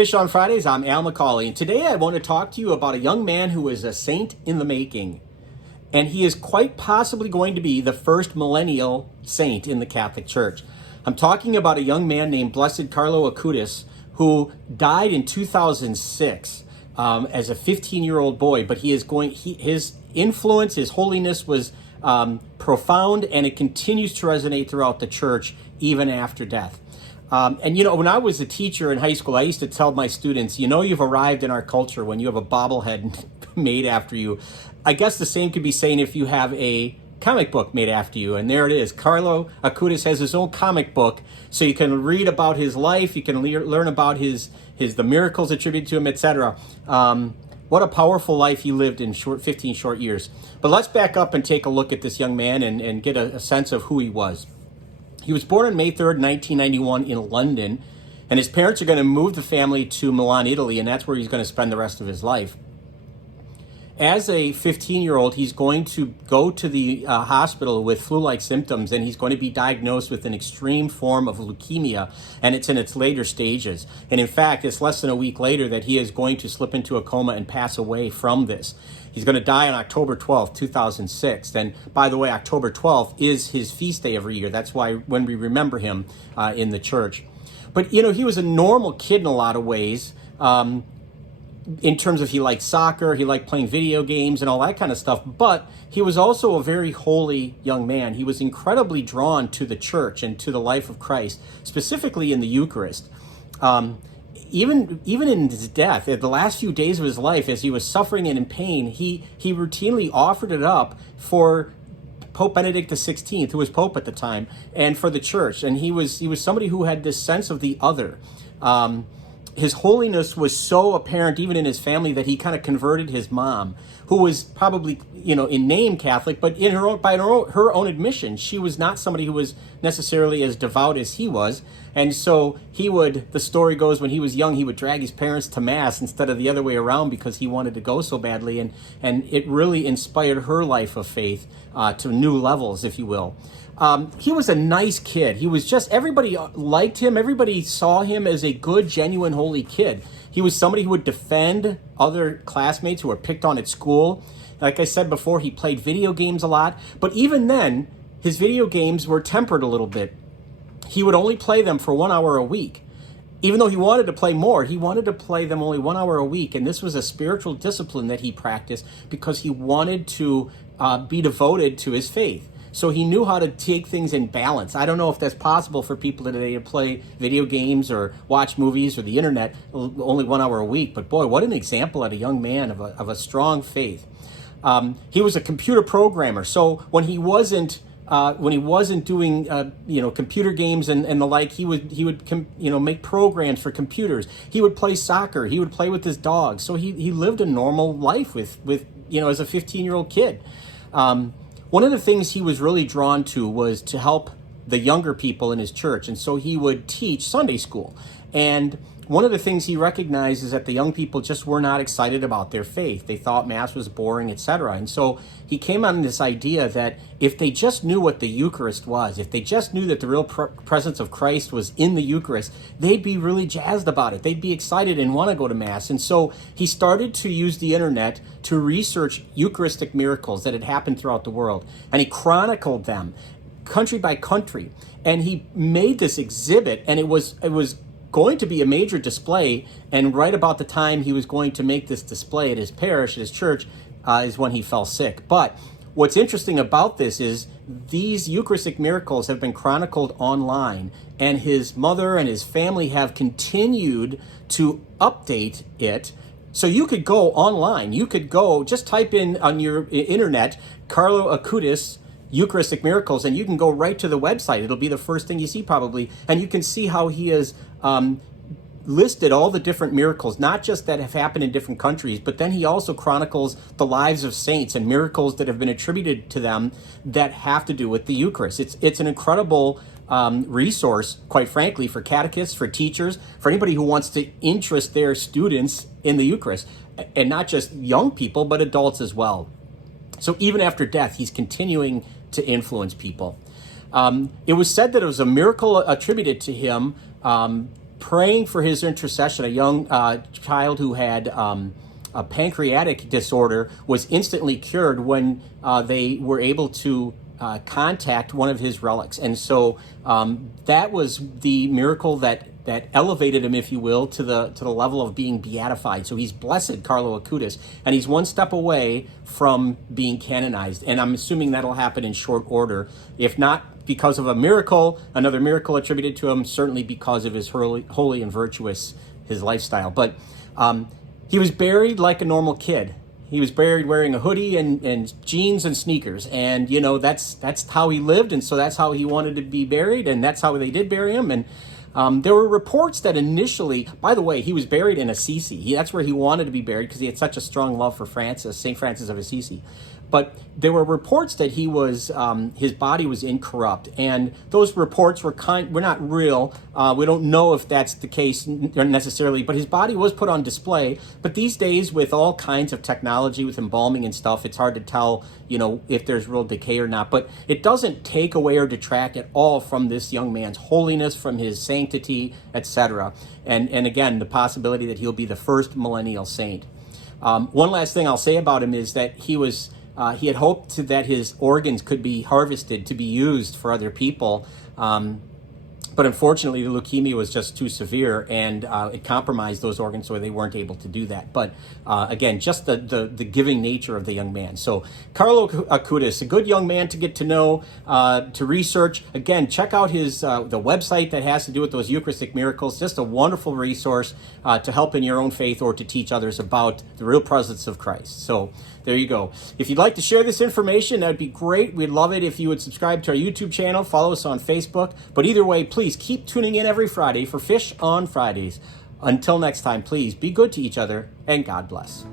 Fish on Fridays, I'm Al McCauley, and today I want to talk to you about a young man who is a saint in the making. And he is quite possibly going to be the first millennial saint in the Catholic Church. I'm talking about a young man named Blessed Carlo Acutis, who died in 2006 as a 15-year-old boy, but his influence, his holiness was profound, and it continues to resonate throughout the church even after death. And when I was a teacher in high school, I used to tell my students, you've arrived in our culture when you have a bobblehead made after you. I guess the same could be saying if you have a comic book made after you. And there it is. Carlo Acutis has his own comic book, so you can read about his life, you can learn about the miracles attributed to him, etc. What a powerful life he lived in 15 short years. But let's back up and take a look at this young man and get a sense of who he was. He was born on May 3rd, 1991 in London, and his parents are going to move the family to Milan, Italy, and that's where he's going to spend the rest of his life. As a 15-year-old, he's going to go to the hospital with flu-like symptoms, and he's going to be diagnosed with an extreme form of leukemia, and it's in its later stages. And in fact, it's less than a week later that he is going to slip into a coma and pass away from this. He's going to die on October 12th, 2006. And by the way, October 12th is his feast day every year. That's why when we remember him in the church. But, he was a normal kid in a lot of ways. In terms of he liked soccer, he liked playing video games and all that kind of stuff. But he was also a very holy young man. He was incredibly drawn to the church and to the life of Christ, specifically in the Eucharist. Even in his death, at the last few days of his life, as he was suffering and in pain, he routinely offered it up for Pope Benedict XVI, who was Pope at the time, and for the church. And he was somebody who had this sense of the other. His holiness was so apparent even in his family that he kind of converted his mom, who was probably, in name Catholic, but by her own admission, she was not somebody who was necessarily as devout as he was. And so the story goes, when he was young, he would drag his parents to Mass instead of the other way around because he wanted to go so badly. And it really inspired her life of faith to new levels, if you will. He was a nice kid. He was everybody liked him. Everybody saw him as a good, genuine, holy kid. He was somebody who would defend other classmates who were picked on at school. Like I said before, he played video games a lot. But even then, his video games were tempered a little bit. He would only play them for 1 hour a week. Even though he wanted to play more, he wanted to play them only 1 hour a week. And this was a spiritual discipline that he practiced because he wanted to be devoted to his faith. So he knew how to take things in balance. I don't know if that's possible for people today to play video games or watch movies or the internet only 1 hour a week. But boy, what an example at a young man of a strong faith. He was a computer programmer. So when he wasn't doing computer games and the like, he would make programs for computers. He would play soccer. He would play with his dog. So he lived a normal life with as a 15-year-old kid. One of the things he was really drawn to was to help the younger people in his church, and so he would teach Sunday school. And one of the things he recognized is that the young people just were not excited about their faith. They thought Mass was boring, etc. And so he came on this idea that if they just knew what the Eucharist was, if they just knew that the real presence of Christ was in the Eucharist, they'd be really jazzed about it. They'd be excited and want to go to Mass. And so he started to use the internet to research Eucharistic miracles that had happened throughout the world. And he chronicled them country by country. And he made this exhibit, and it was going to be a major display, and right about the time he was going to make this display at his parish, at his church, is when he fell sick. But what's interesting about this is these Eucharistic miracles have been chronicled online, and his mother and his family have continued to update it. So you could go online, you could go, just type in on your internet, Carlo Acutis Eucharistic miracles, and you can go right to the website. It'll be the first thing you see probably, and you can see how he has listed all the different miracles, not just that have happened in different countries, but then he also chronicles the lives of saints and miracles that have been attributed to them that have to do with the Eucharist. It's an incredible resource, quite frankly, for catechists, for teachers, for anybody who wants to interest their students in the Eucharist, and not just young people, but adults as well. So even after death, he's continuing to influence people. It was said that it was a miracle attributed to him praying for his intercession. A young child who had a pancreatic disorder was instantly cured when they were able to contact one of his relics. And so that was the miracle that elevated him, if you will, to the level of being beatified. So he's blessed, Carlo Acutis, and he's one step away from being canonized. And I'm assuming that'll happen in short order. If not because of a miracle, another miracle attributed to him, certainly because of his holy and virtuous his lifestyle. But he was buried like a normal kid. He was buried wearing a hoodie and jeans and sneakers. And, you know, that's how he lived. And so that's how he wanted to be buried. And that's how they did bury him. And there were reports that initially, by the way, he was buried in Assisi. That's where he wanted to be buried because he had such a strong love for Francis, St. Francis of Assisi. But there were reports that he was his body was incorrupt, and those reports were not real. We don't know if that's the case necessarily, but his body was put on display. But these days, with all kinds of technology, with embalming and stuff, it's hard to tell, you know, if there's real decay or not. But it doesn't take away or detract at all from this young man's holiness, from his sanctity, etc. And again, the possibility that he'll be the first millennial saint. One last thing I'll say about him is that he had hoped that his organs could be harvested to be used for other people. But unfortunately, the leukemia was just too severe, and it compromised those organs, so they weren't able to do that. But again, just the giving nature of the young man. So Carlo Acutis, a good young man to get to know, to research. Again, check out his the website that has to do with those Eucharistic miracles. Just a wonderful resource to help in your own faith or to teach others about the real presence of Christ. So there you go. If you'd like to share this information, that would be great. We'd love it if you would subscribe to our YouTube channel, follow us on Facebook. But either way, please keep tuning in every Friday for Fish on Fridays. Until next time, please be good to each other, and God bless.